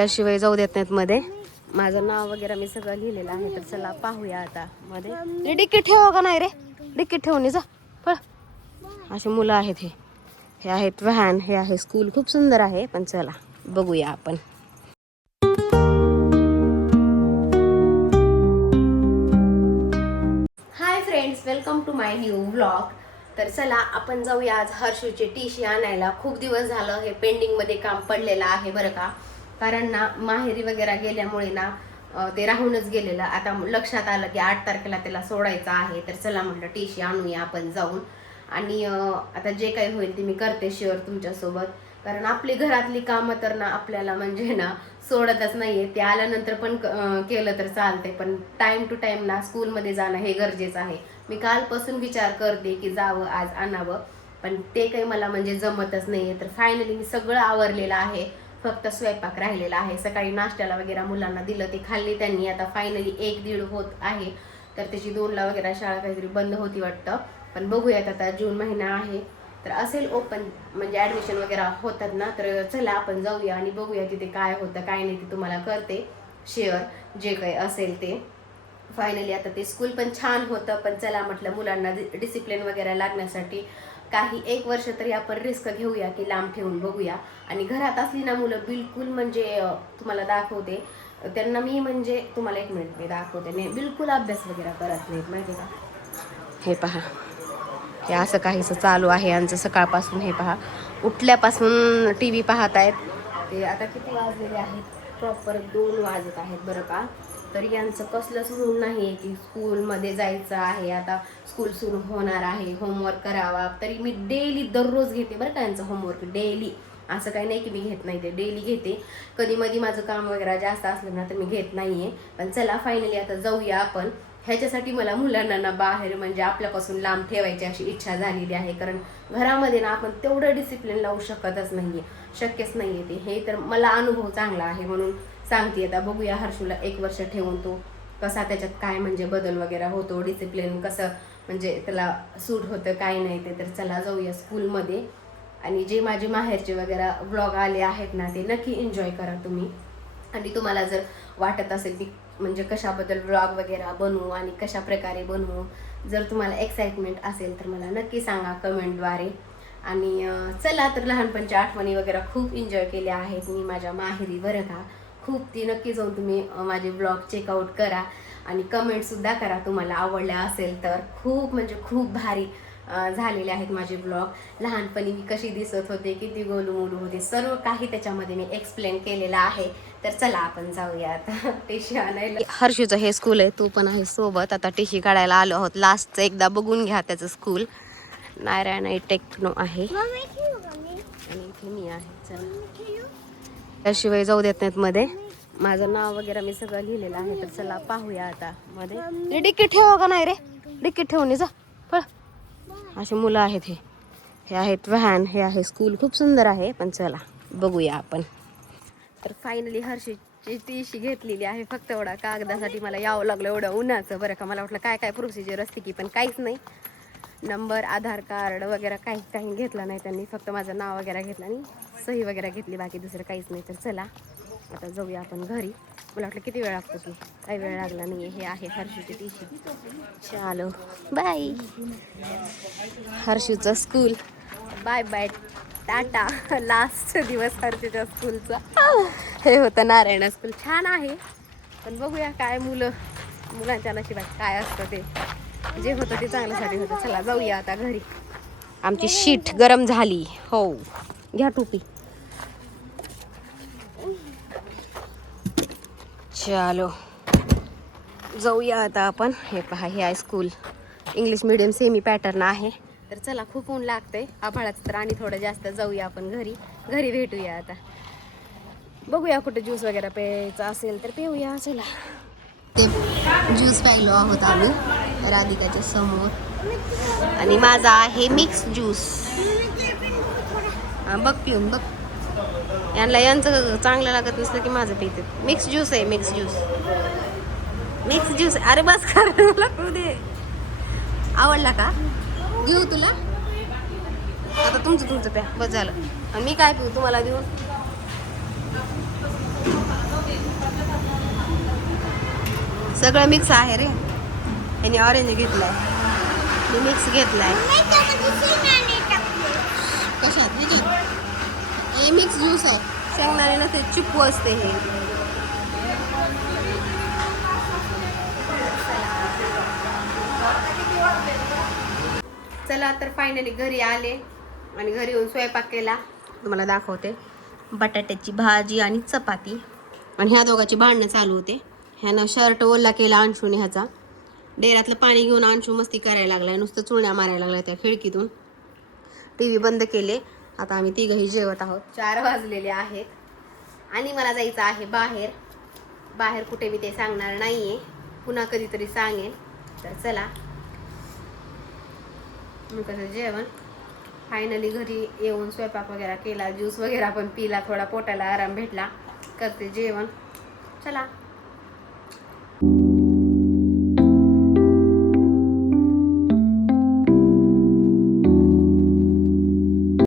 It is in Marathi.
त्याशिवाय जाऊ देत नाहीत मध्ये. माझं नाव वगैरे मी सगळं लिहिलेलं आहे. तर चला पाहूया आता मध्ये. डिक्कीट ठेवा का नाही रे? डिक्कीट ठेवून जा पळ. अशी मुलं आहेत. हे आहेत व्हॅन. हे आहे स्कूल. खूप सुंदर आहे. पण चला बघूया आपण. Hi friends, welcome to my new vlog. तर चला आपण जाऊया आज हर्षूचे टीशी आणायला. खूप दिवस झालं हे पेंडिंग मध्ये काम पडलेलं आहे बरं का. कारण ना माहेरी वगैरे गेल्यामुळे ना ते राहूनच गेलेलं. आता लक्षात आलं की 8 तारखेला त्याला सोडायचं आहे. तर चला म्हटलं टीशी आणूया आपण जाऊन. आणि आता जे काही होईल ते मी करते शेअर तुमच्यासोबत. कारण आपली घरातली कामं तर ना आपल्याला म्हणजे ना सोडतच नाहीये. ते आल्यानंतर पण केलं तर चालते, पण टाइम टू टाइम ना स्कूलमध्ये जाणं हे गरजेचं आहे. मी कालपासून विचार करते की जावं आज आणावं, पण ते काही मला म्हणजे जमतच नाहीये. तर फायनली मी सगळं आवरलेलं आहे. फक्त स्वयंपाक राहिलेला आहे. सकाळी नाश्त्याला वगैरे मुलांना दिलं, ते खाल्ली त्यांनी. आता फायनली 1-1:30 होत आहे. तर त्याची 2ला वगैरे शाळा काहीतरी बंद होती वाटतं. पण बघूयात, आता जून महिना आहे तर असेल ओपन, म्हणजे ॲडमिशन वगैरे होतात ना. तर चला आपण जाऊया आणि बघूया तिथे काय होतं काय नाही. ते तुम्हाला करते शेअर जे काही असेल ते. फायनली आता ते स्कूल पण छान होतं. पण चला म्हटलं मुलांना डिसिप्लिन वगैरे लागण्यासाठी काही 1 वर्ष तरी आपण रिस्क घेऊया की लांब ठेवून बघूया. आणि घरात असली ना मुलं बिलकुल म्हणजे तुम्हाला दाखवते त्यांना मी, म्हणजे तुम्हाला 1 मिनिट मी दाखवते. मी बिलकुल अभ्यास वगैरे करत नाहीत माहिती का. हे पहा, हे असं काहीसं चालू आहे यांचं सकाळपासून. हे पहा, उठल्यापासून टी व्ही पाहत आहेत ते. आता किती वाजलेले आहेत? प्रॉपर 2 वाजत आहेत बरं का. तर यांचं कसलंच मूड नाही आहे की स्कूलमध्ये जायचं आहे. आता स्कूल सुरू होणार आहे, होमवर्क करावा. तरी मी डेली दररोज घेते बरं का यांचं होमवर्क. डेली, असं काही नाही की मी घेत नाही, ते डेली घेते. कधी मधी माझं काम वगैरे जास्त असलं ना तर मी घेत नाही आहे. पण चला फायनली आता जाऊया आपण. ह्याच्यासाठी मला मुलांना ना बाहेर म्हणजे आपल्यापासून लांब ठेवायची अशी इच्छा झालेली आहे. कारण घरामध्ये ना आपण तेवढं डिसिप्लिन लावू शकतच नाहीये, शक्यच नाहीये ते. हे तर मला अनुभव चांगला आहे म्हणून सांगते. आता बघूया हर्षूला 1 वर्ष ठेवून तो कसा, त्याच्यात काय म्हणजे बदल वगैरे होतो, डिसिप्लिन कसं म्हणजे त्याला सूट होतं काय नाही ते. तर चला जाऊया स्कूलमध्ये. आणि जे माझे माहेरचे वगैरे ब्लॉग आले आहेत ना ते नक्की एन्जॉय करा तुम्ही. आणि तुम्हाला जर वाटत असेल की म्हणजे कशाबद्दल ब्लॉग वगैरे बनवू आणि कशा प्रकारे बनवू, जर तुम्हाला एक्साइटमेंट असेल तर मला नक्की सांगा कमेंटद्वारे. आणि चला तर लहानपणच्या आठवणी वगैरे खूप एन्जॉय केल्या आहेत मी माझ्या माहेरी बरं का. खूप ती नक्की जाऊन तुम्ही माझे ब्लॉग चेकआउट करा आणि कमेंटसुद्धा करा तुम्हाला आवडल्या असेल तर. खूप म्हणजे खूप भारी झालेले आहेत माझे ब्लॉग. लहानपणी मी कशी दिसत होते, किती गोलूमोलू होते, सर्व काही त्याच्यामध्ये मी एक्सप्लेन केलेलं आहे. तर चला आपण जाऊया आता टीशी आणायला. हर्षूचं हे स्कूल आहे, तू पण आहे सोबत. आता टीशी काढायला आलो आहोत. लास्टचं एकदा बघून घ्या त्याचं स्कूल. नारायण टेक्नो आहे आणि इथे मी आहे. चला, त्याशिवाय जाऊ देत नाहीत मध्ये. माझं नाव वगैरे मी सगळं लिहिलेलं आहे. तर चला पाहूया आता मध्ये. डिक्कीट ठेवा का नाही रे? डिक्कीट ठेवून जा पळ. अशी मुलं आहेत. हे आहेत व्हॅन. हे आहे स्कूल. खूप सुंदर आहे. पण चला बघूया आपण. तर फायनली हर्षीची टीशी घेतलेली आहे. फक्त एवढा कागदासाठी मला यावं लागलं एवढं उन्हाचं बरं का. मला वाटलं काय काय प्रोसिजर असते की, पण काहीच नाही. नंबर, आधार कार्ड वगैरे काही घेतलं नाही त्यांनी. फक्त माझं नाव वगैरे घेतलं आणि सही वगैरे घेतली, बाकी दुसरं काहीच नाही. तर चला आता जाऊया आपण घरी. मला वाटलं किती वेळ लागतो की, काही वेळ लागला नाही. हे आहे हर्षूची टीशी. चालो बाय. हर्षूचं school bye bye, tata. Last दिवस हर्षूच्या स्कूलचा. हे होतं नारायण स्कूल. छान आहे, पण बघूया काय मुलांच्या नशिबात काय असतं. ते जे होतं ते चांगल्यासाठी होतं. चला जाऊया आता घरी. आमची शीट गरम झाली. हो, घ्या टोपी. चलो जाऊया आता आपण. हे पहा, हे आहे school. English medium semi pattern आहे. तर चला, खूप ऊन लागतंय आभाळाचं तर आणि थोडं जास्त. जाऊया आपण घरी भेटूया आता. बघूया कुठे ज्यूस वगैरे प्यायचा असेल तर पिऊया. चला, ते ज्यूस प्यायलो आहोत आम्ही राधिकाच्या समोर. आणि माझा आहे मिक्स ज्यूस. बघ पिऊन बघ. यांचं चांगलं लागत नसलं की माझं पिते. मिक्स ज्यूस आहे, मिक्स ज्यूस. अरे बस कर, दे. आवडला का? घेऊ तुला? आता तुमचं प्या, बस झालं. आणि मी काय पिऊ तुम्हाला देऊन? सगळं मिक्स आहे रे. याने ऑरेंज घेतलाय, मी मिक्स घेतलाय. कशात हे मिक्स ज्यूस आहे. शेंगदाणे ना ते चिप्पू असते हे. चला तर फायनली घरी आले आणि घरी येऊन स्वयंपाक केला. तुम्हाला दाखवते. बटाट्याची भाजी आणि चपाती. आणि ह्या दोघांची भांडणं चालू होते. ह्यानं शर्ट ओला केला अंशूने ह्याचा. डेऱ्यातलं पाणी घेऊन अंशू मस्ती करायला लागलाय, नुसतं चुळण्या मारायला लागलाय त्या खिडकीतून. TV बंद केले. आता आम्ही तिघही जेवत आहोत. 4 वाजलेले आहेत आणि मला जायचं आहे बाहेर. बाहेर कुठे मी ते सांगणार नाहीये, पुन्हा कधीतरी सांगेन. तर चला मग कसं जेवण फायनली घरी येऊन स्वयंपाक वगैरे केला, ज्यूस वगैरे पण पिला, थोडा पोटाला आराम भेटला. करते जेवण. चला.